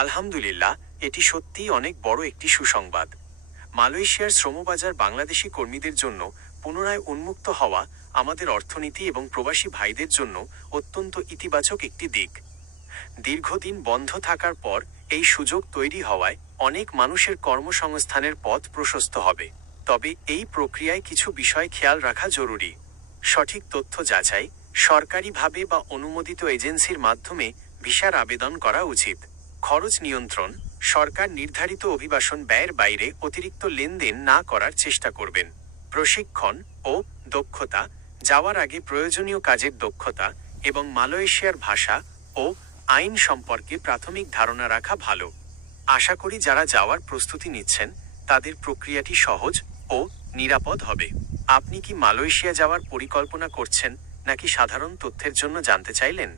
আলহামদুলিল্লাহ, এটি সত্যিই অনেক বড় একটি সুসংবাদ। মালয়েশিয়ার শ্রমবাজার বাংলাদেশি কর্মীদের জন্য পুনরায় উন্মুক্ত হওয়া আমাদের অর্থনীতি এবং প্রবাসী ভাইদের জন্য অত্যন্ত ইতিবাচক একটি দিক। দীর্ঘদিন বন্ধ থাকার পর এই সুযোগ তৈরি হওয়ায় অনেক মানুষের কর্মসংস্থানের পথ প্রশস্ত হবে। তবে এই প্রক্রিয়ায় কিছু বিষয় খেয়াল রাখা জরুরি। সঠিক তথ্য যাচাই, সরকারিভাবে বা অনুমোদিত এজেন্সির মাধ্যমে ভিসার আবেদন করা উচিত। খরচ নিয়ন্ত্রণ, সরকার নির্ধারিত অভিবাসন ব্যয়ের বাইরে অতিরিক্ত লেনদেন না করার চেষ্টা করবেন। প্রশিক্ষণ ও দক্ষতা, যাওয়ার আগে প্রয়োজনীয় কাজের দক্ষতা এবং মালয়েশিয়ার ভাষা ও আইন সম্পর্কে প্রাথমিক ধারণা রাখা ভালো। আশা করি যারা যাওয়ার প্রস্তুতি নিচ্ছেন তাদের প্রক্রিয়াটি সহজ ও নিরাপদ হবে। আপনি কি মালয়েশিয়া যাওয়ার পরিকল্পনা করছেন নাকি সাধারণ তথ্যের জন্য জানতে চাইলেন?